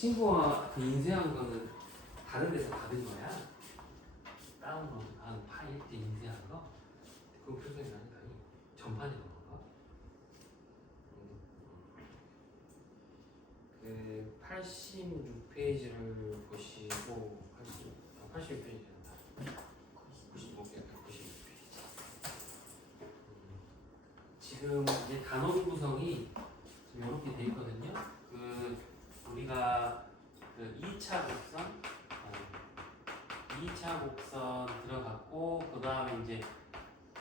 친구와 그 인쇄한 거는 다른 데서 받은 거야? 다운로드한 파일 때 인쇄한 거? 그거 표정이 나니까 전판에 넣은 거? 그 86페이지를 보시고 86페이지란다. 95페이지. 지금 이제 단원 구성이 지금 이렇게 돼 있거든요. 그 우리가 그 2차 곡선, 2차 곡선 들어갔고 그 다음에 이제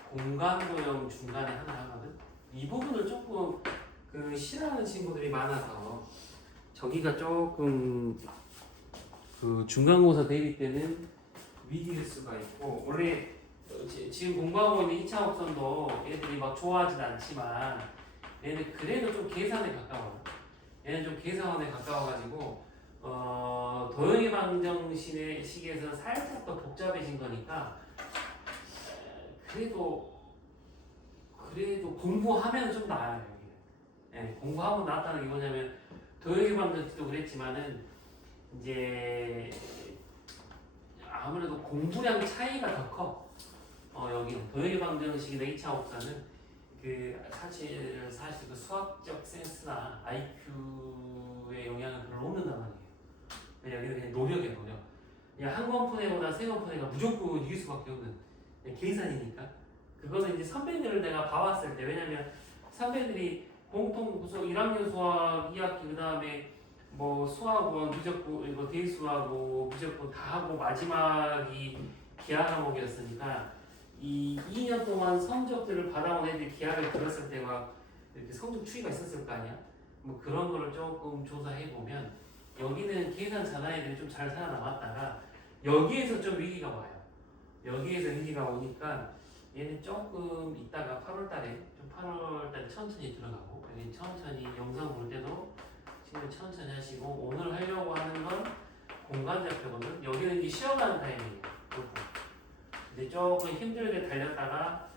공간 도형 중간에 하나 하거든. 이 부분을 조금 그 싫어하는 친구들이 많아서 저기가 조금 그 중간고사 대비 때는 위기일 수가 있고 원래 지금 공부하고 있는 2차 곡선도 애들이 막 좋아하진 않지만 얘는 그래도 좀 계산에 가까워. 얘는 좀 계산에 가까워가지고 도형의 방정식에서 살짝 더 복잡해진 거니까 그래도 공부하면 좀 나아요. 네, 공부하고 나왔다는 게 뭐냐면 도형의 방정식도 그랬지만은 이제 아무래도 공부량 차이가 더 커. 여기는 도형의 방정식이나 2차 곡선은 그 사실 그 수학적 센스나 IQ의 영향을 별로 없는단 말이에요. 그냥 여기는 그냥 노력이에요, 노력. 그냥 한 권 푼애보다 세 권 푼애가 무조건 이길 수밖에 없는 계산이니까. 그거는 이제 선배들을 내가 봐왔을 때, 왜냐면 선배들이 공통 구성 1학년 수학 2학기 그 다음에 뭐 수학원 무조건 이거 대수하고 무조건 다 하고 마지막이 기하 과목이었으니까 이 2년 동안 성적들을 받아온 애들이 기하를 들었을 때와 이렇게 성적 추이가 있었을 거 아니야? 뭐 그런 거를 조금 조사해 보면 여기는 계산 잘하는 애들이 좀 잘 살아남았다가 여기에서 좀 위기가 와요. 여기에서 위기가 오니까 얘는 조금 이따가 8월달에 좀 8월달에 천천히 들어가고 여기 천천히 영상 볼 때도 지금 천천히 하시고 오늘 하려고 하는 건 공간 좌표거든. 여기는 이제 쉬어가는 타임이에요. 이제 조금 힘들게 달렸다가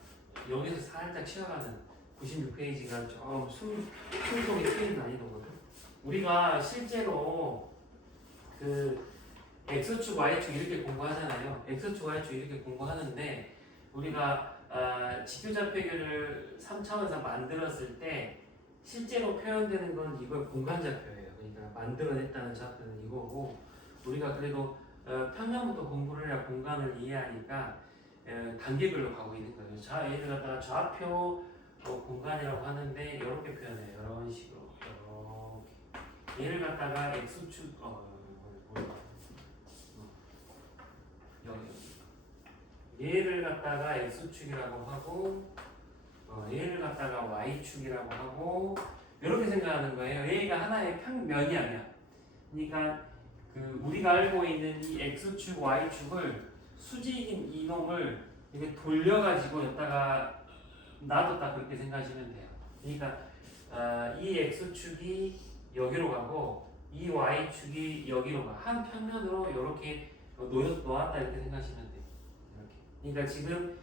여기서 살짝 쉬어가는 96페이지가 좀 숨통이 트이는 난이도거든. 우리가 실제로 그 X축, Y축 이렇게 공부하잖아요. X축, Y축 이렇게 공부하는데 우리가 직교좌표를 3차원에서 만들었을 때 실제로 표현되는 건 이걸 공간좌표예요. 그러니까 만들어냈다는 좌표는 이거고 우리가 그래도 평년부터 공부를 해야 공간을 이해하니까 단계별로 가고 있는 거예요. 자, 얘를 갖다가 좌표 공간이라고 하는데 이렇게 표현해요. 이런 식으로 이렇게 얘를 갖다가 X축 얘를 갖다가 X축이라고 하고 얘를 갖다가 Y축이라고 하고 이렇게 생각하는 거예요. 얘가 하나의 평면이야. 그러니까 그 우리가 알고 있는 이 X축, Y축을 수직인 이놈을 이렇게 돌려가지고 여기다가 놔뒀다 그렇게 생각하시면 돼요. 그러니까 이 X축이 여기로 가고 이 Y축이 여기로 가. 한 평면으로 이렇게 놓았다 이렇게 생각하시면 돼요. 이렇게. 그러니까 지금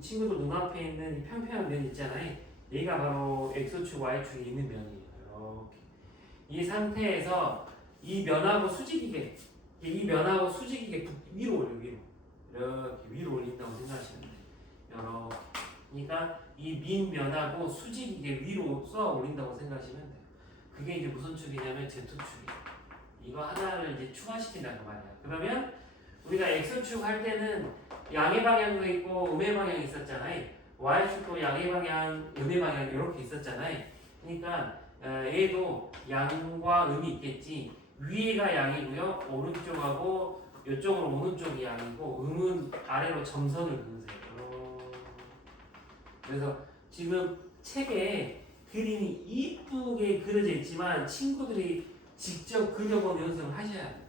친구들 눈앞에 있는 이 평평한 면 있잖아요. 얘가 바로 X축, Y축이 있는 면이에요. 이렇게. 이 상태에서 이 면하고 수직이게 위로 올려 위로 이렇게 위로 올린다고 생각하시면 돼요. 이렇게. 그러니까 이 밑면하고 수직이게 위로 쏘아 올린다고 생각하시면 돼요. 그게 이제 무슨 축이냐면 Z축이에요. 이거 하나를 이제 추가시킨다는 말이야. 그러면 우리가 X축 할 때는 양의 방향도 있고 음의 방향이 있었잖아요. Y축도 양의 방향, 음의 방향 이렇게 있었잖아요. 그러니까 얘도 양과 음이 있겠지. 위가 양이고요. 오른쪽하고 이쪽으로 오는 쪽이 양이고 음은 아래로 점선을 그으세요. 그래서 지금 책에 그림이 이쁘게 그려져 있지만 친구들이 직접 그려본 연습을 하셔야 돼요.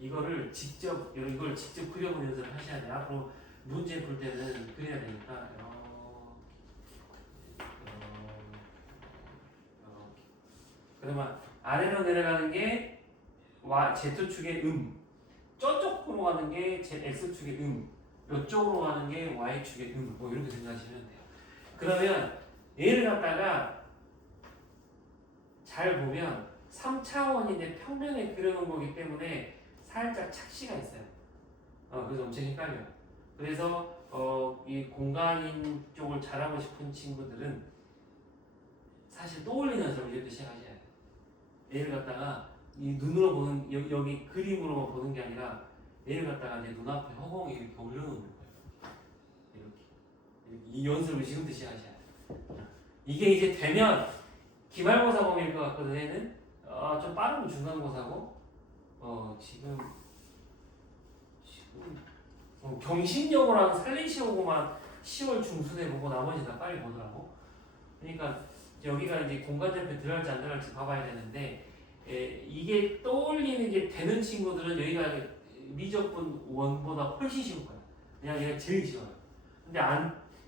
이걸 직접 그려본 연습을 하셔야 돼요. 앞으로 문제 풀 때는 그려야 되니까 그러면 아래로 내려가는 게 Z축의 저쪽으로 가는 게 X축의 이쪽으로 가는 게 Y축의 뭐 이렇게 생각하시면 돼요. 그러면 얘를 갖다가 잘 보면 3차원인데 평면에 그려놓은 거기 때문에 살짝 착시가 있어요. 그래서 엄청 헷갈려요. 그래서 이 공간인 쪽을 잘하고 싶은 친구들은 사실 떠올리는 연습을 이제부터 시작하셔야 돼요. 얘를 갖다가 이 눈으로 보는 여기 그림으로 보는 게 아니라 얘를 갖다가 이제 눈앞에 허공에 이렇게 올려놓는 거예요. 이렇게 이 연습을 지금부터 시작하셔야 돼요. 이게 이제 되면 기말고사 범위일 것 같거든. 얘는 좀 빠르면 중간고사고 지금 경신여고랑 살리시오고만 10월 중순에 보고 나머지 다 빨리 보더라고. 그러니까 여기가 이제 공간좌표 들어갈지 안 들어갈지 봐봐야 되는데 이게 떠올리는 게 되는 친구들은 여기가 미적분 원보다 훨씬 쉬울 거야. 그냥 얘가 제일 쉬워요. 근데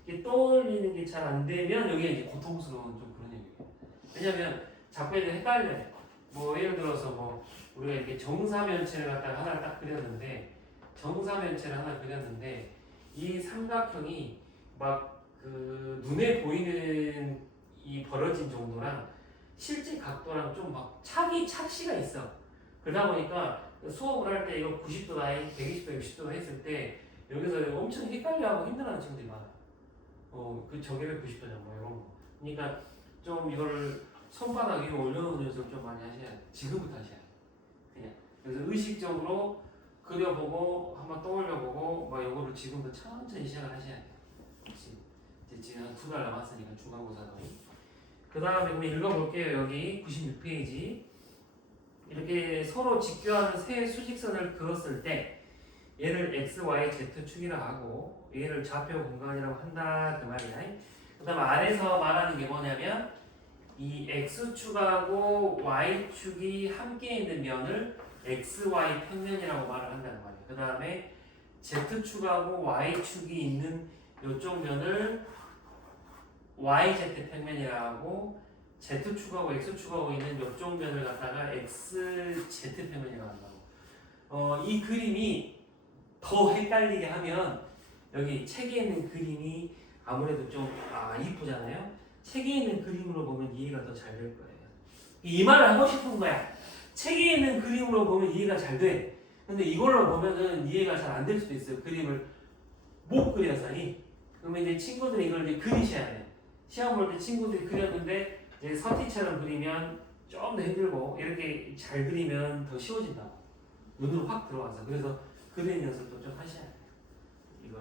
이게 떠올리는 게 잘 안 되면 여기가 이제 고통스러운 좀 그런 얘기예요. 왜냐면 자꾸 애들 헷갈려요. 뭐 예를 들어서 뭐 우리가 이렇게 정사면체를 갖다가 하나 딱 그렸는데 이 삼각형이 막 그 눈에 보이는 이 벌어진 정도랑 실제 각도랑 좀 막 착시가 있어. 그러다 보니까 수업을 할 때 이거 90도다, 120도, 60도다 했을 때 여기서 엄청 헷갈려하고 힘들어하는 친구들이 많아. 그 저게 왜 90도냐 뭐 이런 거. 그러니까 좀 이거를 손바닥 위에 올려놓는 연습을 좀 많이 하셔야 돼. 지금부터 하셔야 돼. 그냥 그래서 의식적으로 그려보고 한번 떠올려보고 막 이거를 지금부터 천천히 시작을 하셔야 돼요. 지금 한 2달 남았으니까 중간고사도. 그 다음에 우리 읽어볼게요. 여기 96페이지. 이렇게 서로 직교하는 세 수직선을 그었을 때 얘를 x, y, z축이라 하고 얘를 좌표 공간이라고 한다 그 말이야. 그 다음 아래서 말하는 게 뭐냐면 이 x축하고 y축이 함께 있는 면을 xy 평면이라고 말을 한다는 말이에요. 그 다음에 z축하고 y축이 있는 이쪽 면을 yz 평면이라고 하고 z축하고 x축하고 있는 이쪽 면을 갖다가 xz 평면이라고 한다고. 이 그림이 더 헷갈리게 하면 여기 책에 있는 그림이 아무래도 좀 이쁘잖아요. 책에 있는 그림으로 보면 이해가 더 잘 될 거예요. 이 말을 하고 싶은 거야. 책에 있는 그림으로 보면 이해가 잘 돼. 근데 이걸로 보면은 이해가 잘 안 될 수도 있어요. 그림을 못 그려서니. 그러면 이제 친구들이 이걸 이제 그리셔야 돼. 시험 볼 때 친구들이 그렸는데 이제 서티처럼 그리면 좀 더 힘들고 이렇게 잘 그리면 더 쉬워진다고. 눈으로 확 들어와서. 그래서 그리는 연습도 좀 하셔야 돼요. 이거.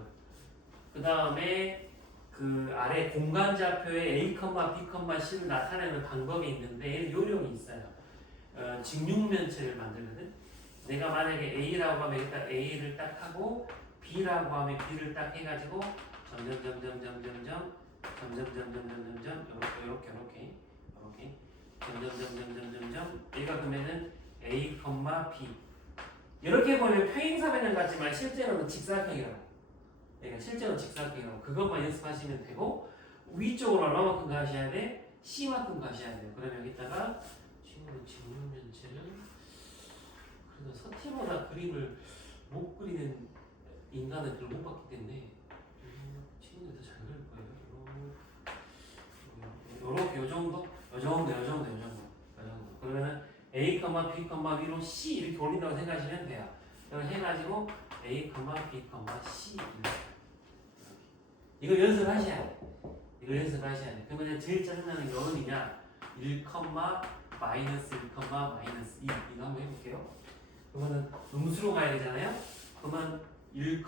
그 다음에 그 아래 공간좌표에 A, B, C를 나타내는 방법이 있는데 얘는 요령이 있어요. 직육면체를 만들거든. 내가 만약에 A라고 하면 일단 A를 딱 하고 B라고 하면 B를 딱 해가지고 점점점점점점점 이렇게 점점점점점점 얘가 그러면은 A, B 이렇게 보면 평행사변형 같지만 실제로는 직사각형이라고. 그러니까 실제로는 직사각형이라고. 그것만 연습하시면 되고 위쪽으로 얼마만큼 가셔야 돼? C만큼 가셔야 돼요. 그러면 여기다가 친구는 직육면체를 그래도 서티보다 그림을 못 그리는 인간은 그걸 못 봤기 때문에 친구들이 더 잘 그릴 거예요. 요렇게 요정도? 요정도. 그러면은 A, B, B로 C 이렇게 올린다고 생각하시면 돼요. 이걸 해가지고 A, B, C 이거 연습하셔야 돼. 그러면 제일 짜증나는 게 어디냐? 1, 마이너스 1, 마이너스 2 이거 한번 해볼게요. 그러면은 음수로 가야 되잖아요. 그러면 1,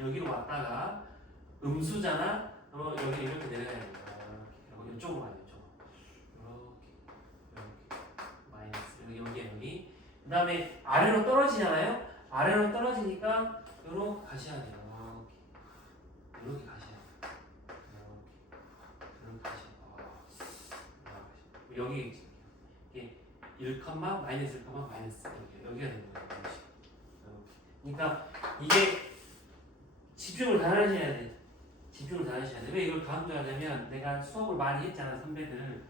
여기로 왔다가 음수잖아. 여기 이렇게 내려가야 돼요. 이렇게 이쪽으로 가야 돼요. 이렇게 여기. 그 다음에 아래로 떨어지잖아요. 아래로 떨어지니까 이렇게 가셔야 돼요. 이렇게 가셔야 돼요. 이렇게 가셔야 돼요. 여기 이게 1, 마이너스 1, 마이너스 이렇게 여기가 되는 거예요. 그러니까 이게 집중을 잘 하셔야 돼. 왜 이걸 강조하냐면 내가 수업을 많이 했잖아 선배들.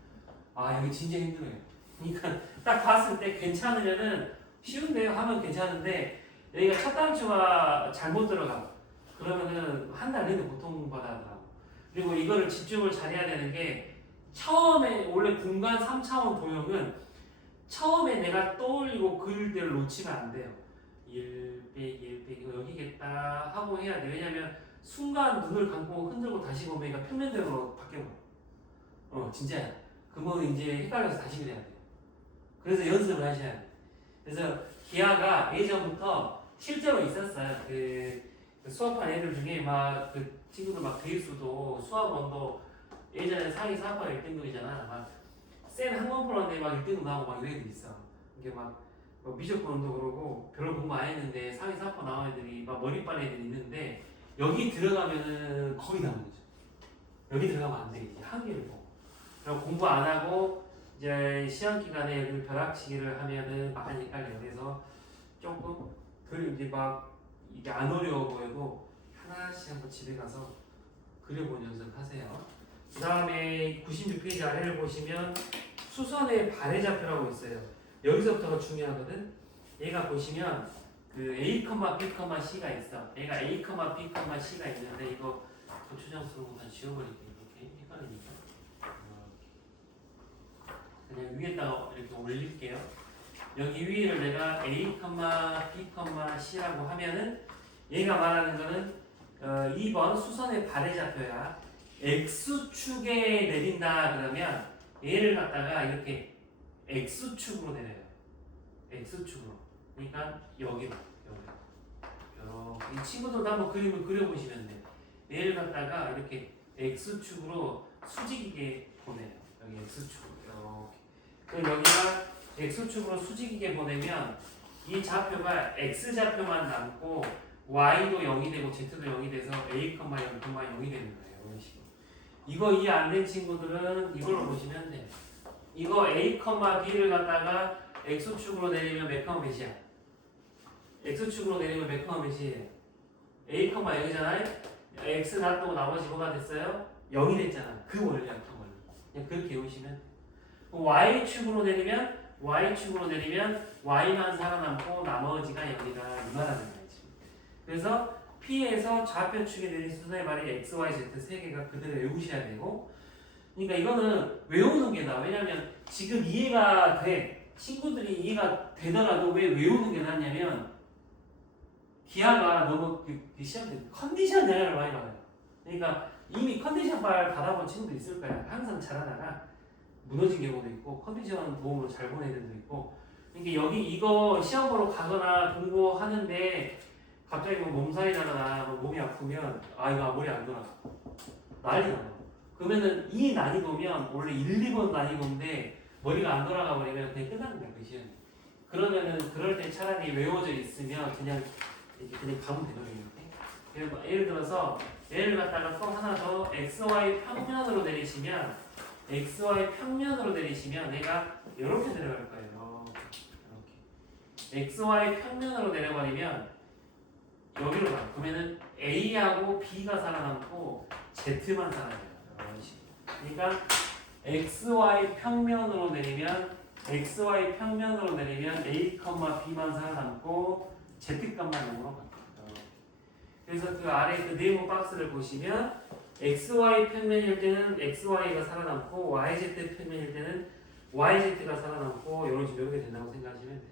여기 진짜 힘들어요. 그러니까 딱 봤을 때 괜찮으면은 쉬운데요 하면 괜찮은데 여기가 첫 단추가 잘못 들어가 그러면은 한 달 내내 고통받아 하더라고. 그리고 이거를 집중을 잘해야 되는 게 처음에 원래 공간 3차원 도형은 처음에 내가 떠올리고 그릴 때를 놓치면 안 돼요. 1 빼기 1 빼기 이거 여기겠다 하고 해야 돼. 왜냐면 순간 눈을 감고 흔들고 다시 보면 얘가 평면대로 바뀌어버려. 진짜야. 그러면 이제 헷갈려서 다시 그려야 돼요. 그래서 연습을 하셔야 돼요. 그래서 기하가 예전부터 실제로 있었어요. 그 수학반 애들 중에 막 그 친구들 막 대수도 수학원도 예전에 상위 사학번 1등급이잖아. 막센 학원 풀었는데 막 1등급 나오고 막 이런 애들 있어. 이게 막 미적분도 그러고 별로 공부 안 했는데 상위 사학번 나온 애들이 막 머리반 애들 있는데 여기 들어가면은 거의 나오는 거죠. 여기 들어가면 안 되겠지. 한계를 보고. 그리고 공부 안 하고 이제 시험 기간에 여기 벼락치기를 하면은 많이 헷갈려요. 그래서 조금 그 이제 막 이게 안 어려워 보여도 하나씩 한번 집에 가서 그려보는 연습하세요. 그 다음에 96페이지 아래를 보시면 수선의 발해좌표라고 있어요. 여기서부터가 중요하거든. 얘가 보시면 그 A, B, C가 있어. 얘가 A, B, C가 있는데 이거 고추장스러운 거 지워버릴게요. 이렇게 헷갈리니까. 그냥 위에다가 이렇게 올릴게요. 여기 위를 내가 A, B, C라고 하면은 얘가 말하는 거는 2번 수선의 발해좌표야. X축에 내린다 그러면 얘를 갖다가 이렇게 X축으로 내려요. X축으로. 그러니까 여기로. 이 친구들도 한번 그림을 그려보시면 돼. 얘를 갖다가 이렇게 X축으로 수직이게 보내요. 여기 X축으로. 이렇게. 그럼 여기가 X축으로 수직이게 보내면 이 좌표가 X좌표만 남고 Y도 0이 되고 Z도 0이 돼서 A, 0, 0이 되는 거예요. 이런 식으로. 이거 이해 안 된 친구들은 이걸로 보시면 돼. 이거 A, B를 갖다가 X축으로 내리면 몇이야? X축으로 내리면 몇이에요? A, 0이잖아요? X 놔두고 나머지 뭐가 됐어요? 0이 됐잖아. 그 원리 약한 원리. 그냥 그렇게 외우시면 돼. Y축으로 내리면 Y만 살아남고 나머지가 0이다. 이 말하는 거지. 그래서 P에서 좌표축에 내린 수선의 말이 X, Y, Z 세 개가 그대로 외우셔야 되고, 그러니까 이거는 외우는 게 나아. 왜냐면 지금 이해가 돼. 친구들이 이해가 되더라도 왜 외우는 게 낫냐면 기하가 너무 그 시험 때 컨디션 영향을 많이 받아요. 그러니까 이미 컨디션 받아본 친구도 있을 거야. 항상 잘하다가 무너진 경우도 있고 컨디션 도움으로 잘 보낸 애들도 있고. 그러니까 여기 이거 시험 보러 가거나 공부하는데 갑자기 뭐 몸살이 나거나 뭐 몸이 아프면 이거 머리 안 돌아. 난리가 나. 그러면은 이 난이도면 원래 1, 2번 난이도인데 머리가 안 돌아가 버리면 그냥 끝나는 거야 그 시험이. 그러면은 그럴 때 차라리 외워져 있으면 그냥 가면 되거든요. 예를 들어서 얘를 갖다가 또 하나 더 XY 평면으로 내리시면 얘가 이렇게 내려갈 거예요. 이렇게. XY 평면으로 내려버리면 여기로 가요. 그러면은 A하고 B가 살아남고 Z만 살아남아요. 이런 식으로. 그러니까 XY 평면으로 내리면 A, B만 살아남고 Z값만 0으로 가요. 그래서 그 아래 그 네모 박스를 보시면 XY 평면일 때는 XY가 살아남고 YZ 평면일 때는 YZ가 살아남고 이런 식으로 이렇게 된다고 생각하시면 돼요.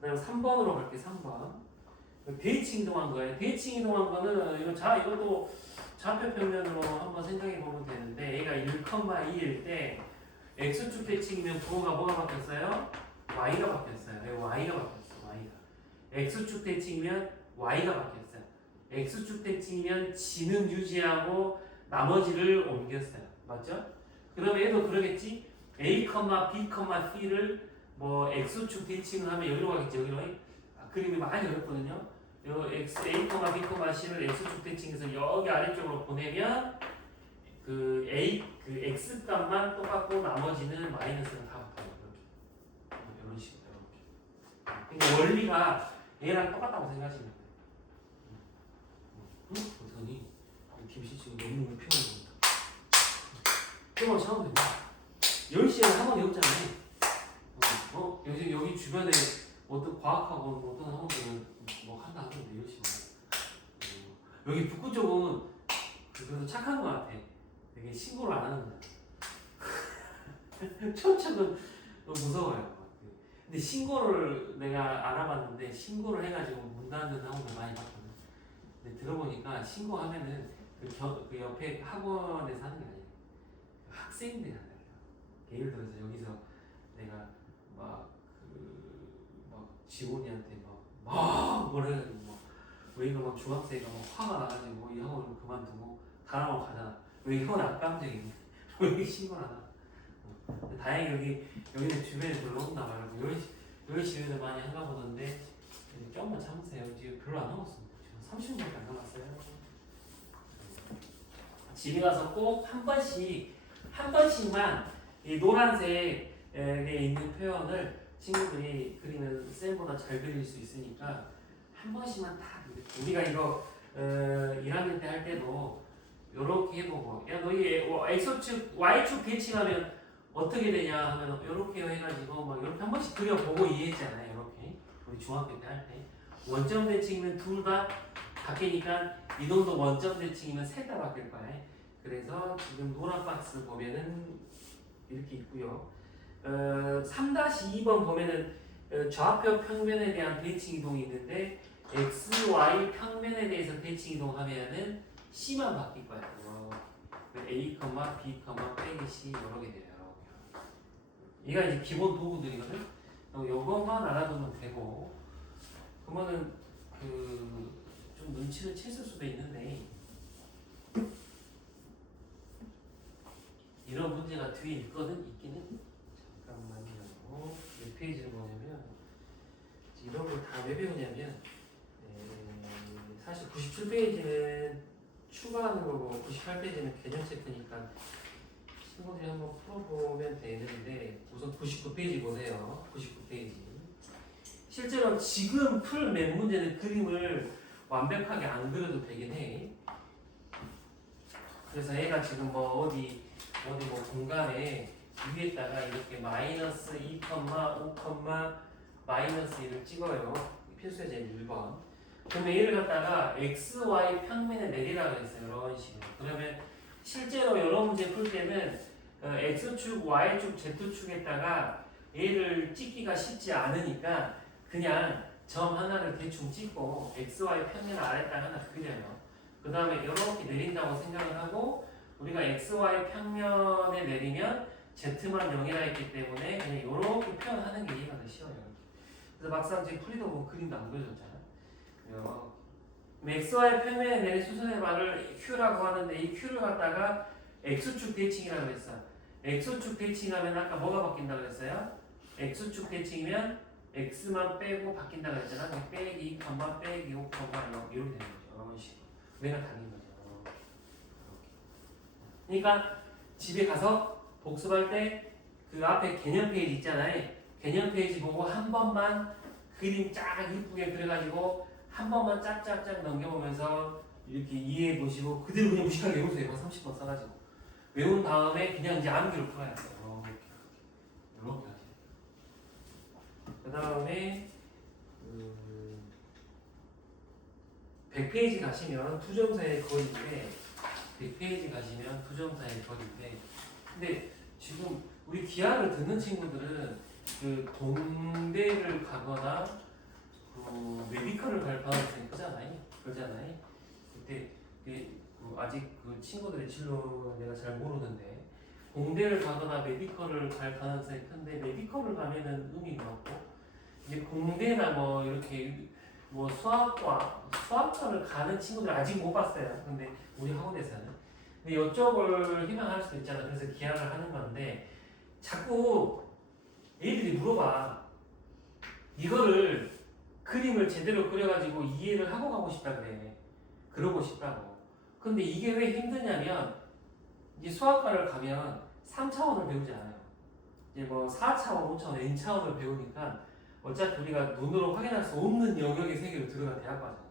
그다음 3번으로 갈게요. 3번. 대칭 이동한 거예요. 대칭 이동한 거는 이것도 좌표 평면으로 한번 생각해 보면 되는데 얘가 1,2일 때 X축 대칭이면 부호가 뭐가 바뀌었어요? Y가 바뀌었어요. 네, Y가 바뀌었어. Y가. X축 대칭이면 Y가 바뀌었어요. X축 대칭이면 G는 유지하고 나머지를 옮겼어요. 맞죠? 그러면 얘도 그러겠지? A, B, C를 뭐 X축 대칭을 하면 여기로 가겠지. 여기로. 그림이 많이 어렵거든요. 요 X, A, B, C를 X축 대칭해서 여기 아래쪽으로 보내면 그 X 값만 똑같고 나머지는 마이너스가 다 바뀌어요. 이런 식으로. 그러니까 원리가 얘랑 똑같다고 생각하시면 돼요. 어떡하니? 김씨 지금 너무 피곤해. 조금만 참으면 됩니다. 10시에 한 번에 없잖아요. 여기 주변에 어떤 과학학원 어떤 학원들은 뭐 한다 하던데 열심히. 여기 북구 쪽은 그래도 착한 것 같아. 되게 신고를 안 하는 거야. 초척은 무서워요. 근데 신고를 내가 알아봤는데 신고를 해가지고 문 닫는 학원을 많이 봤거든. 근데 들어보니까 신고하면은 그 옆에 학원에서 하는 게 아니에요. 학생들이 한다. 예를 들어서 여기서 내가 막 직원이한테 막 뭐래가지고 왜 이거 막 중학생이 막 화가 나가지고 이 학원을 그만두고 다른 학원 가잖아. 왜 이건 악감정이니? 왜 이렇게 신고를 안 하나? 다행히 여기는 주변에 별로 없나 봐요. 여기 집에서 많이 한가 보던데 조금만 참으세요. 지금 별로 안 남았습니다. 지금 30분밖에 안 남았어요. 집에 가서 꼭 한 번씩만 이 노란색에 있는 표현을 친구들이 그리는 쌤보다 잘 그릴 수 있으니까 한 번씩만 딱 우리가 이거 1학년 때 할 때도 이렇게 해보고 야 너희 X축 Y축 대칭하면 어떻게 되냐 하면 이렇게 해가지고 막 이렇게 한 번씩 그려보고 이해했잖아요. 이렇게 우리 중학교 때 할 때 원점 대칭이면 둘 다 바뀌니까 이동도 원점 대칭이면 셋 다 바뀔 거야. 그래서 지금 노란 박스 보면은 이렇게 있고요. 3-2번 보면은 좌표 평면에 대한 대칭 이동이 있는데 x, y 평면에 대해서 대칭 이동하면은 c만 바뀔 거예요. a, b, 빼기 c 이렇게 돼요. 이가 이제 기본 도구들이거든. 요것만 알아두면 되고 그러면은 좀 눈치를 챘을 수도 있는데 이런 문제가 뒤에 있기는 잠깐만요. 몇 페이지를 보냐면 이런 걸 다 왜 배우냐면 사실 97페이지는 추가하는 거고 98페이지는 개념 체크니까 친구들이 한번 풀어보면 되는데 우선 99페이지 보세요. 99페이지 실제로 지금 풀 몇 문제는 그림을 완벽하게 안 그려도 되긴 해. 그래서 얘가 지금 어디 공간에 위에다가 이렇게 마이너스 2, 5, 마이너스 1을 찍어요. 필수예제 1번. 그러면 얘를 갖다가 x, y 평면에 내리라고 했어요. 이런 식으로. 그러면 실제로 이런 문제 풀 때는 x축, y축, z축에다가 얘를 찍기가 쉽지 않으니까 그냥 점 하나를 대충 찍고 x, y 평면 아래다 하나 그려요. 그 다음에 이렇게 내린다고 생각을 하고 우리가 x, y 평면에 내리면 z만 0이라 했기 때문에 그냥 이렇게 표현하는 게 이해가 더 쉬워요. 그래서 막상 지금 풀이도 보면 그림도 안 그려졌잖아요. x, y 평면에 내린 수선의 발을 q라고 하는데 이 q를 갖다가 x축 대칭이라고 했어. x축 대칭하면 아까 뭐가 바뀐다고 그랬어요? x축 대칭이면 x만 빼고 바뀐다고 했잖아. 빼기 2, 빼기 5, 이렇게 되는 거죠. 이런 식으로. 왜가 다른 거죠. 그러니까 집에 가서 복습할 때 그 앞에 개념 페이지 있잖아요. 개념 페이지 보고 한 번만 그림 쫙 이쁘게 그려가지고 한 번만 짝짝짝 넘겨보면서 이렇게 이해해 보시고 그대로 그냥 무식하게 외우세요. 30번 써가지고 외운 다음에 그냥 이제 암기로 풀어야 돼요. 이렇게 하세요. 그 다음에 100페이지 가시면 투정사의 거리인데 100페이지 가시면 투정사의 거리인데 근데 지금 우리 기하를 듣는 친구들은 그 동대를 가거나 메디컬을 갈 가능성이 크잖아요. 그러잖아요. 그때 아직 그 친구들의 진로 내가 잘 모르는데 공대를 가거나 메디컬을 갈 가능성이 큰데 메디컬을 가면은 의미가 없고 이제 공대나 이렇게 수학과를 가는 친구들 아직 못 봤어요. 근데 우리 학원에서는 근데 이쪽을 희망할 수도 있잖아. 그래서 기하를 하는 건데 자꾸 애들이 물어봐. 이거를 그림을 제대로 그려가지고 이해를 하고 가고 싶다 그래. 그러고 싶다고. 근데 이게 왜 힘드냐면 이제 수학과를 가면 3차원을 배우지 않아요. 이제 4차원, 5차원, N차원을 배우니까 어차피 우리가 눈으로 확인할 수 없는 영역의 세계로 들어가 대학과잖아.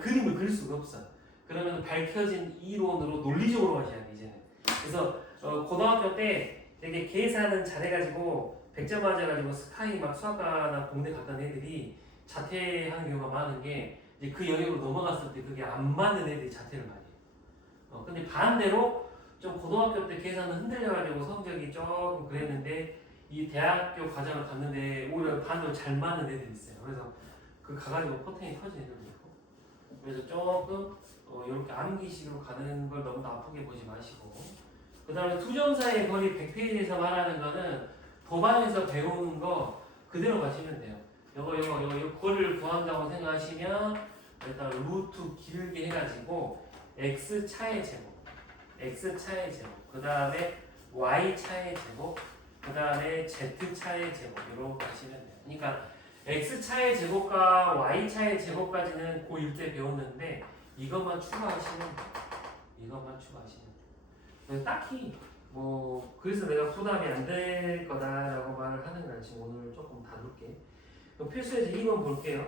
그림을 그릴 수가 없어. 그러면 밝혀진 이론으로 논리적으로 가셔야 돼 이제는. 그래서 고등학교 때 되게 계산은 잘해가지고 100점 맞아가지고 스카이 수학과나 공대 갔던 애들이 자퇴하는 경우가 많은 게 이제 그 영역으로 넘어갔을 때 그게 안 맞는 애들이 자퇴를 많이 해요. 근데 반대로 좀 고등학교 때 계산은 흔들려가지고 성적이 조금 그랬는데 이 대학교 과정을 갔는데 오히려 반으로 잘 맞는 애들이 있어요. 그래서 그 가가지고 포텐이 터지는 애들도 있고. 그래서 조금 이렇게 암기식으로 가는 걸 너무 아프게 보지 마시고. 그 다음에 두 점 사이의 거리 100페이지에서 말하는 거는 도반에서 배우는 거 그대로 가시면 돼요. 요거 거리를 구한다고 생각하시면 일단 루트 길게 해가지고 x 차의 제곱, 그 다음에 y 차의 제곱, 그 다음에 z 차의 제곱 이렇게 하시면 돼요. 그러니까 x 차의 제곱과 y 차의 제곱까지는 고1 때 배웠는데 이것만 추가하시면 돼요. 돼요. 딱히 뭐 그래서 내가 부담이 안 될 거다라고 말을 하는 걸 지금 오늘 조금 다룰게. 그럼 필수예제 2번 볼게요.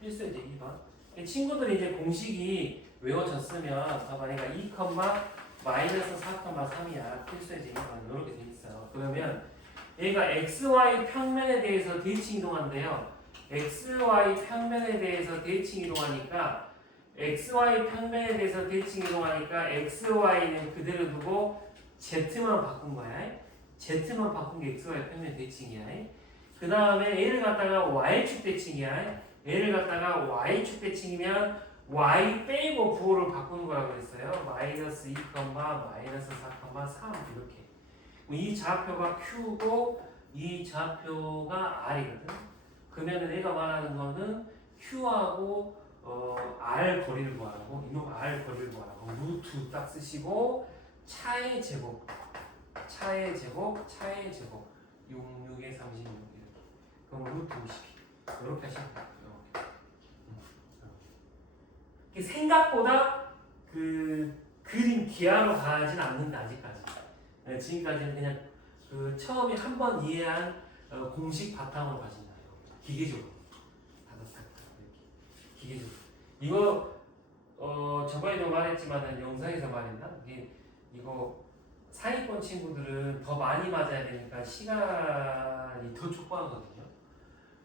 필수예제 2번. 친구들이 이제 공식이 외워졌으면 봐봐, 얘가 2, 마이너스 4,3이야. 필수예제 2번 이렇게 돼 있어요. 그러면 얘가 xy 평면에 대해서 대칭 이동한대요. xy 평면에 대해서 대칭 이동하니까 xy는 그대로 두고 z만 바꾼 거야. z만 바꾼 게 xy 평면 대칭이야. 그 다음에 얘를 갖다가 y축 대칭이야. 얘를 갖다가 y축 대칭이면 y 빼고 부호를 바꾸는 거라고 그랬어요. 마이너스 2, 마이너스 4, 3 이렇게. 이 좌표가 q고 이 좌표가 r이거든. 그러면 얘가 말하는 거는 q하고 r 거리를 구하라고. 이놈 r 거리를 구하라고. 루트 딱 쓰시고 차의 제곱 66에 36 이렇게. 그럼 루트 50 이렇게 하시면 돼요. 생각보다 그 그림 기하로 가진 않는데 아직까지. 네, 지금까지는 그냥 그 처음에 한 번 이해한 공식 바탕으로 가진다. 기계적으로. 이렇게. 기계적으로. 이거 저번에도 말했지만은 영상에서 말했나? 이거 상위권 친구들은 더 많이 맞아야 되니까 시간이 더 촉박하거든요.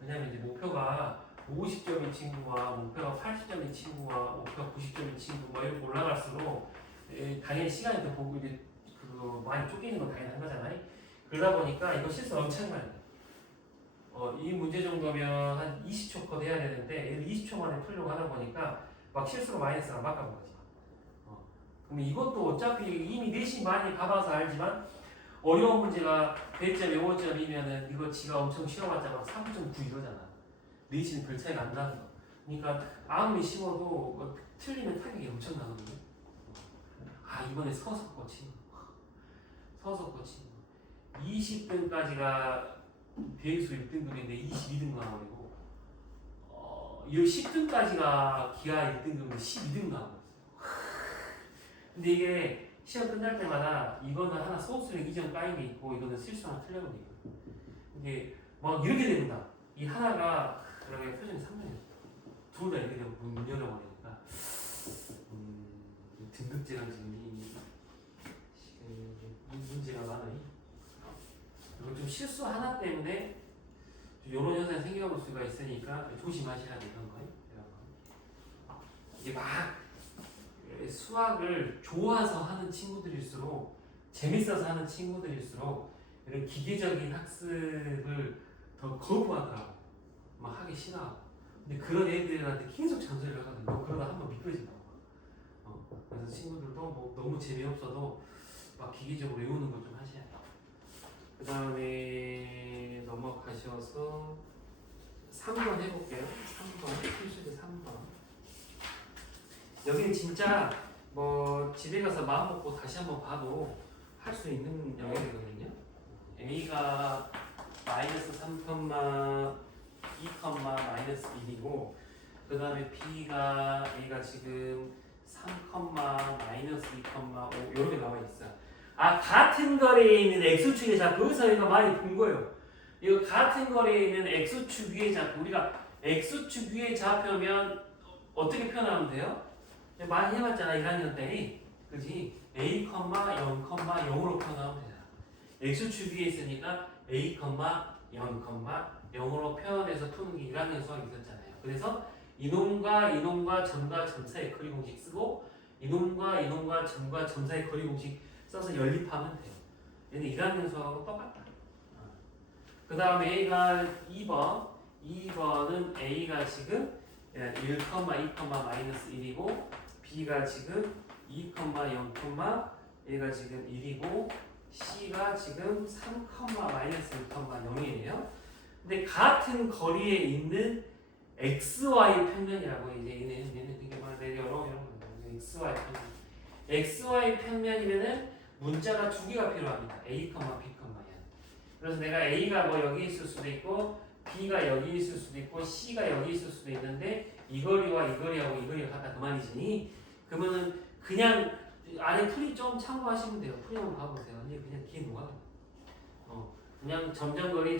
왜냐면 이제 목표가 50점인 친구와 목표가 80점인 친구와 목표가 90점인 친구 뭐 이렇게 올라갈수록 당연히 시간이 더 보고 이제 그 많이 쫓기는 건 당연한 거잖아요. 그러다 보니까 이거 실수 엄청 많이 해요. 이 문제 정도면 한 20초 컷 해야 되는데 얘를 20초 만에 풀려고 하다 보니까 막 실수로 마이너스가 막 가는 거지. 그럼 이것도 어차피 이미 내신 많이 봐봐서 알지만 어려운 문제가 100점, 5점이면은 이거 지가 엄청 쉬워봤자 막 3.9 이러잖아. 내신은 별 차이가 안 나는 거. 그러니까 아무리 쉬워도 틀리면 타격이 엄청 나거든요. 이번에 서서 꽂힌 20등까지가 배수 1등급인데 22등 나와버리고 10등까지가 기하 1등급인데 12등 나와버렸어요. 근데 이게 시험 끝날 때마다 이거는 하나 소수령 이전 까인 게 있고 이거는 실수 하나 틀려버리고 이게 막 이렇게 됩니다. 이 하나가 그러게 표정이 상당히 둘 다 이렇게 되고 문 열어버리니까 등급제가 지금 이 문제가 많아요. 그리고 좀 실수 하나 때문에 이런 현상이 생겨볼 수가 있으니까 조심하셔야 되는 거예요. 이게 막 수학을 좋아서 하는 친구들일수록 재밌어서 하는 친구들일수록 이런 기계적인 학습을 더 거부하더라고. 막 하기 싫어하고. 근데 그런 애들한테 계속 잔소리를 하거든요. 그러다 한번 미끄러진다고. 그래서 친구들도 뭐 너무 재미없어도 막 기계적으로 외우는 거 좀 하셔야 돼요. 그 다음에 넘어가셔서 3번 해볼게요. 3번, 필수제 3번. 여기는 진짜 뭐 집에 가서 마음 먹고 다시 한번 봐도 할 수 있는 영역이거든요. A가 마이너스 3, 2, 마이너스 1이고 그 다음에 B가 A가 지금 3, 마이너스 2, 5 이렇게 나와 있어요. 같은 거리에 있는 X축의 좌표 여기서 우리가 많이 본 거예요. 이거 같은 거리에 있는 X축 위의 좌표 우리가 X축 위의 좌표면 어떻게 표현하면 돼요? 많이 해봤잖아 1학년 때 그지? A, 0, 0으로 표현하면 되잖아. X축 위에 있으니까 A, 0, 0으로 표현해서 푸는 게 1학년 수학이 있었잖아요. 그래서 이놈과 점과 점 사이의 거리 공식 쓰고 이놈과 점과 점 사이의 거리 공식 써서 연립하면 돼요. 얘는 1학년 수학하고 똑같다. 그 다음에 A가 2번. 2번은 A가 지금 1, 2, 마이너스 1이고 B가 지금 2, 0, 얘가 지금 1이고 C가 지금 3, 마이너스 1,0이에요. 근데 같은 거리에 있는 XY 평면이라고 이제 얘는 되게 막 여러 XY 평면. XY 평면이면은 문자가 두 개가 필요합니다. A, B, N. 그래서 내가 A가 뭐 여기 있을 수도 있고 B가 여기 있을 수도 있고 C가 여기 있을 수도 있는데 이 거리와 이 거리하고 이 거리가 같다 그 말이지. 그러면은 그냥 안에 풀이 좀 참고하시면 돼요. 풀이 한번 봐보세요. 이제 그냥 뒤에 놓아. 그냥 점점거리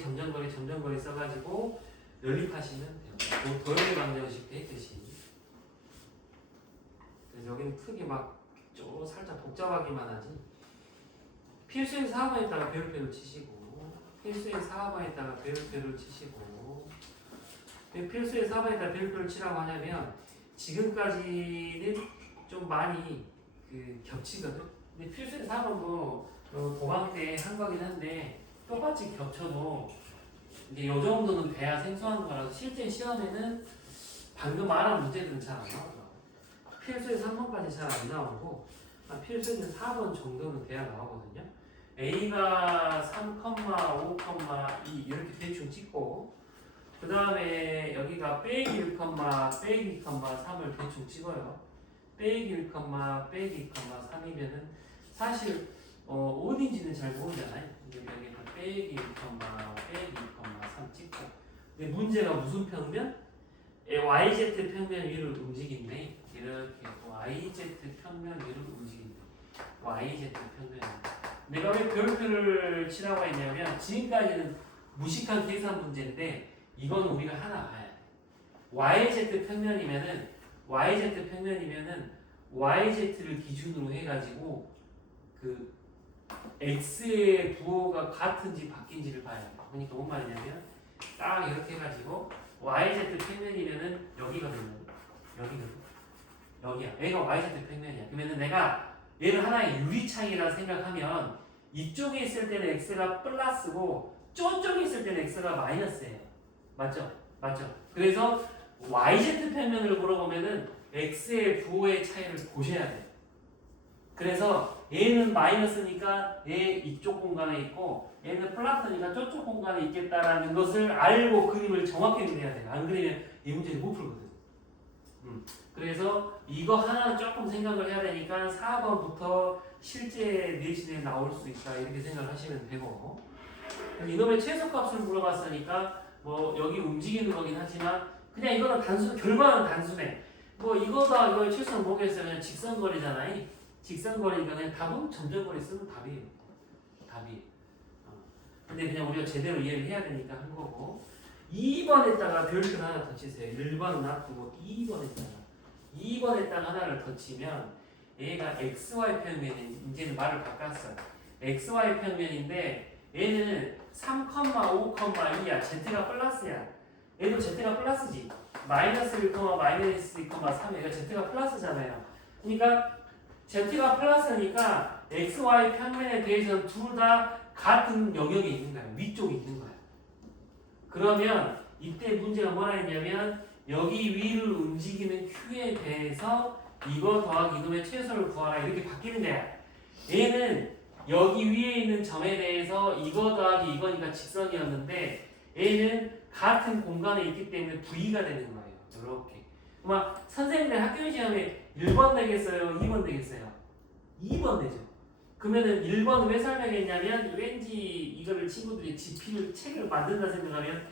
써가지고 연립하시면 돼요. 뭐 도형의 방정식 했듯이. 그래서 여기는 크게 막 좀 살짝 복잡하기만 하지. 필수의 4번에다가 별표를 치시고 필수의 4번에다가 별표를 치시고 필수의 4번에다가 별표를 치라고 하냐면 지금까지는 좀 많이 겹치거든. 근데 필수의 4번도 고강 때 한 거긴 한데 똑같이 겹쳐도 이제 요 정도는 돼야 생소한 거라서 실제 시험에는 방금 말한 문제들은 잘 안 나오더라고. 필수의 3번까지 잘 안 나오고 필수의 4번 정도는 돼야 나오거든요. A가 3, 5, 2 이렇게 대충 찍고 그 다음에 여기가 빼기 1, 빼기 2, 3을 대충 찍어요. 빼기 1, 빼기 2, 3이면은 사실 어딘지는 잘 모르잖아요. 여기는 빼기 1, 빼기 2, 3 찍고 근데 문제가 무슨 평면? YZ 평면 위를 움직이네. 이렇게 YZ 평면 위를 움직이네. YZ 평면. 내가 왜 별표를 치라고 했냐면 지금까지는 무식한 계산 문제인데 이건 우리가 하나 봐야 돼. YZ 평면이면은 YZ를 기준으로 해가지고 그 X의 부호가 같은지 바뀐지를 봐야 돼. 그러니까 뭔 말이냐면 딱 이렇게 해가지고 YZ 평면이면은 여기거든요. 여기야. 얘가 YZ 평면이야. 그러면은 내가 얘를 하나의 유리창이라 생각하면 이쪽에 있을 때는 X가 플러스고 저쪽에 있을 때는 X가 마이너스예요. 맞죠? 그래서 YZ 평면을 물어보면은 X의 부호의 차이를 보셔야 돼요. 그래서 얘는 마이너스니까 얘 이쪽 공간에 있고 얘는 플러스니까 저쪽 공간에 있겠다라는 것을 알고 그림을 정확히 그려야 돼요. 안 그리면 이 문제를 못 풀거든. 그래서 이거 하나 조금 생각을 해야 되니까 4번부터 실제 내신에 나올 수 있다 이렇게 생각하시면 되고 이놈의 최소값을 물어봤으니까 뭐 여기 움직이는 거긴 하지만 그냥 이거는 결과는 단순해. 뭐 이거다 이거의 최소는 뭐겠어요? 그냥 직선거리잖아요. 직선거리니까 그냥 답은 점점거리 쓰면 답이에요. 근데 그냥 우리가 제대로 이해를 해야 되니까 한 거고 2번에다가 별표 하나 더 치세요. 1번 놔두고 2번에다가 하나를 더 치면 얘가 XY 평면이 이제는 말을 바꿨어요. XY 평면인데 얘는 3, 5, 2야. Z가 플러스야. 얘도 Z가 플러스지. 마이너스 1, 마이너스 2, 3 얘가 Z가 플러스잖아요. 그러니까 Z가 플러스니까 XY 평면에 대해서는 둘 다 같은 영역에 있는 거야. 위쪽에 있는 거야. 그러면 이때 문제가 뭐라 했냐면 여기 위를 움직이는 Q에 대해서 이거 더하기 이놈의 최소를 구하라 이렇게 바뀌는 거야. 얘는 여기 위에 있는 점에 대해서 이거 더하기 이거니까 직선이었는데 얘는 같은 공간에 있기 때문에 V가 되는 거예요. 이렇게. 막 선생님들 학교 시험에 1번 되겠어요? 2번 되겠어요? 2번 되죠. 그러면은 1번 왜 설명했냐면 왠지 이거를 친구들이 GP를 책을 만든다 생각하면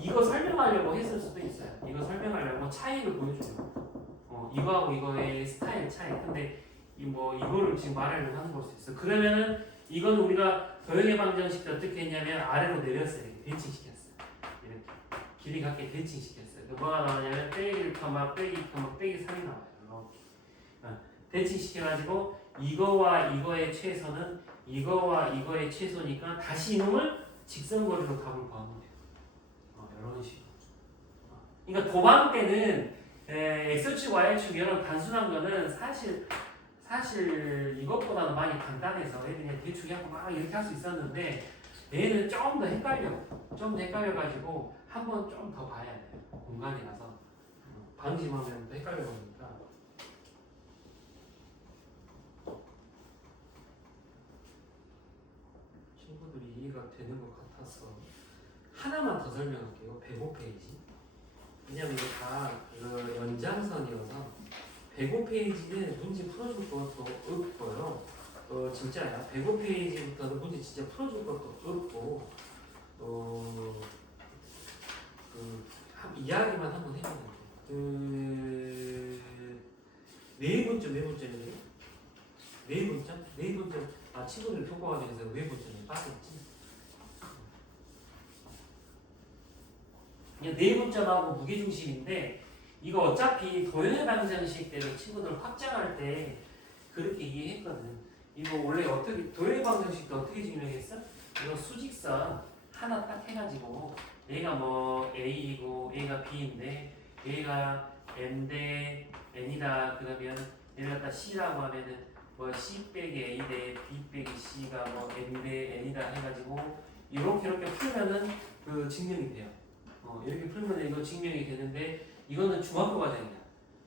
이거 설명하려고 했을 수도 있어요. 이거 설명하려고 차이를 보여주려고. 이거하고 이거의 스타일 차이. 근데 이거를 지금 말하려고 하는 걸 수 있어. 그러면은 이건 우리가 도형의 방정식 때 어떻게 했냐면 아래로 내렸어요. 대칭시켰어요. 이렇게 길이 같게 대칭시켰어요. 뭐가 나오냐면 빼기 1, 빼기 2, 빼기 3이 나와요. 이렇게. 대칭시켜가지고 이거와 이거의 최소는 이거와 이거의 최소니까 다시 이놈을 직선거리로 답을 구하면 돼요. 이런 식으로. 그러니까 도방 때는 X축, Y축 이런 단순한 거는 사실 이것보다는 많이 간단해서 애들이 그냥 대충 하고 막 이렇게 할 수 있었는데 얘는 좀 더 헷갈려가지고 한 번 좀 더 봐야 돼요. 공간에 가서 방심하면 또 헷갈려버리니까. 친구들이 이해가 되는 것 같아서 하나만 더 설명할게요. 105페이지. 왜냐면 이거 다 그 연장선이어서 105페이지는 문제 풀어줄 것도 없고요. 진짜야. 105페이지부터는 문제 진짜 풀어줄 것도 없고, 이야기만 한번 해보면 돼. 내분점이래요. 내분점. 아, 친구들 교과가 되면서 내분점에 빠졌지. 내분점하고 무게중심인데, 이거 어차피 도형의 방정식대로 친구들 확장할 때 그렇게 이해했거든. 이거 원래 어떻게 도형의 방정식도 어떻게 증명했어? 이거 수직선 하나 딱 해가지고 얘가 뭐 A이고 얘가 B인데 얘가 M 대 N이다 그러면 얘를 갖다 C라고 하면은 뭐 C 빼기 A 대 B 빼기 C가 뭐 M 대 N이다 해가지고 이렇게 풀면은 그 증명이 돼요. 이렇게 풀면 이거 증명이 되는데 이거는 중학교 과정이야.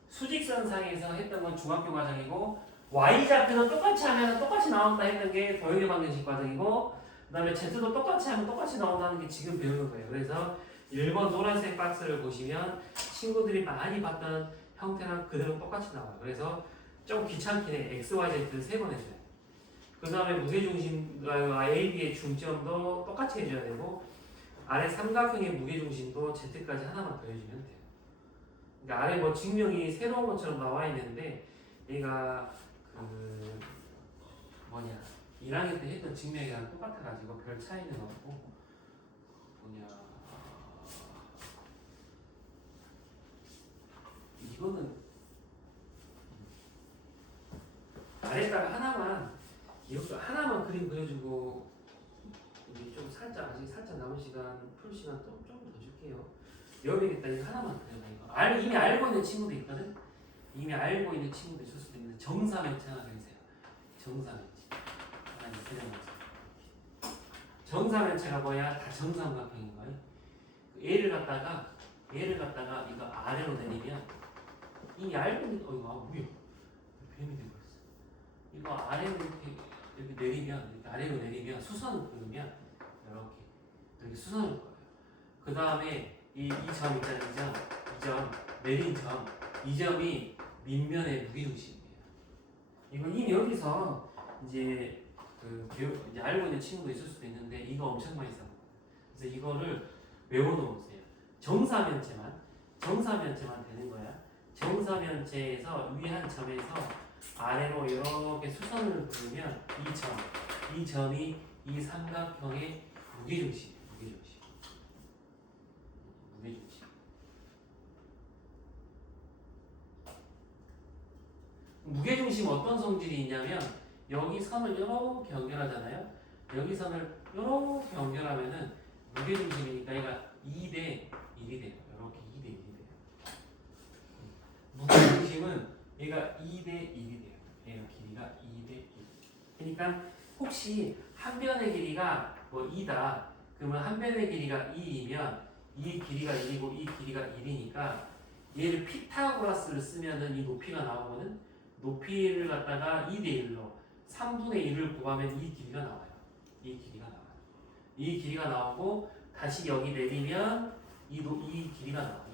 수직선상에서 했던 건 중학교 과정이고 Y좌표도 똑같이 하면 똑같이 나온다 했던 게 도형의 방정식 과정이고 그 다음에 Z도 똑같이 하면 똑같이 나온다는 게 지금 배우는 거예요. 그래서 1번 노란색 박스를 보시면 친구들이 많이 봤던 형태랑 그대로 똑같이 나와요. 그래서 좀 귀찮긴 해. X, Y, Z를 3번 해줘요. 그 다음에 무게중심, A, B의 중점도 똑같이 해줘야 되고 아래 삼각형의 무게중심도 Z까지 하나만 더 해주면 돼요. 그러니까 아래 뭐 증명이 새로운 것처럼 나와 있는데 얘가 1학년 때 했던 증명이랑 똑같아가지고 별 차이는 없고 이거는 아래다가 하나만 그림 그려주고 이제 좀 살짝 아직 살짝 남은 시간 풀 시간 좀 더 줄게요. 여기겠다 이거 하나만 그려봐 이거. 이미 알고 있는 친구도 있거든. 이미 알고 있는 친구도 있을 수도 있는데 정사면체 하나 그리세요. 정사면체 하나 그려놓으세요. 정사면체가 뭐야? 다 정삼각형인 거예요. 얘를 갖다가 이거 아래로 내리면 이미 알고 있는 이거 뭐야? 뱀이 되고 있어. 이거 아래로 이렇게 내리면 이렇게 아래로 내리면 수선을 그리면 이렇게 수선을 거예요. 그 다음에 이 점 있잖아요. 이 점 내린 점 이 점이 밑면의 무게중심이에요. 이거 이미 여기서 이제 이제 알고 있는 친구도 있을 수도 있는데 이거 엄청 많이 써요. 그래서 이거를 외워놓으세요. 정사면체만 되는 거야. 정사면체에서 위 한 점에서 아래로 이렇게 수선을 그리면 이 점이 이 삼각형의 무게중심이에요. 무게중심 어떤 성질이 있냐면 여기 선을 이렇게 연결하잖아요. 여기 선을 이렇게 연결하면은 무게중심이니까 얘가 2대 1이 돼요. 이렇게 2대 1이 돼요. 무게중심은 얘가 2대 1이 돼요. 얘가 길이가 2대 1. 그러니까 혹시 한 변의 길이가 뭐 2다. 그러면 한 변의 길이가 2이면 이 길이가 1이고 이 길이가 1이니까 얘를 피타고라스를 쓰면은 이 높이가 나오거든. 높이를 갖다가 2대 1로 3분의 1을 구하면 이 길이가 나와요. 이 길이가 나오고 다시 여기 내리면 이 길이가 나와요.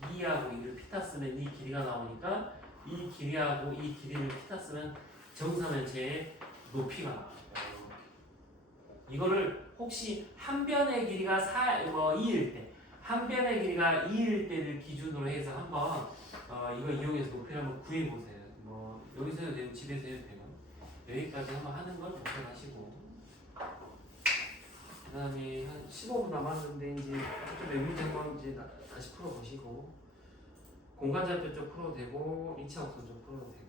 2하고 2를 피타 쓰면 이 길이가 나오니까 이 길이하고 이 길이를 피타 쓰면 정사면체의 높이가 나와요. 이거를 혹시 한 변의 길이가 2일 때, 한 변의 길이가 2일 때를 기준으로 해서 한번 이거 이용해서 높이를 한번 구해보세요. 여기서 해도 되고 집에서 해도 되고 여기까지 한번 하는 걸 목표하시고 그 다음에 한 15분 남았는데 이제 좀 외문제 한번 이제 다시 풀어보시고 공간좌표 쪽 풀어도 되고 2차 확선 좀 풀어도 되고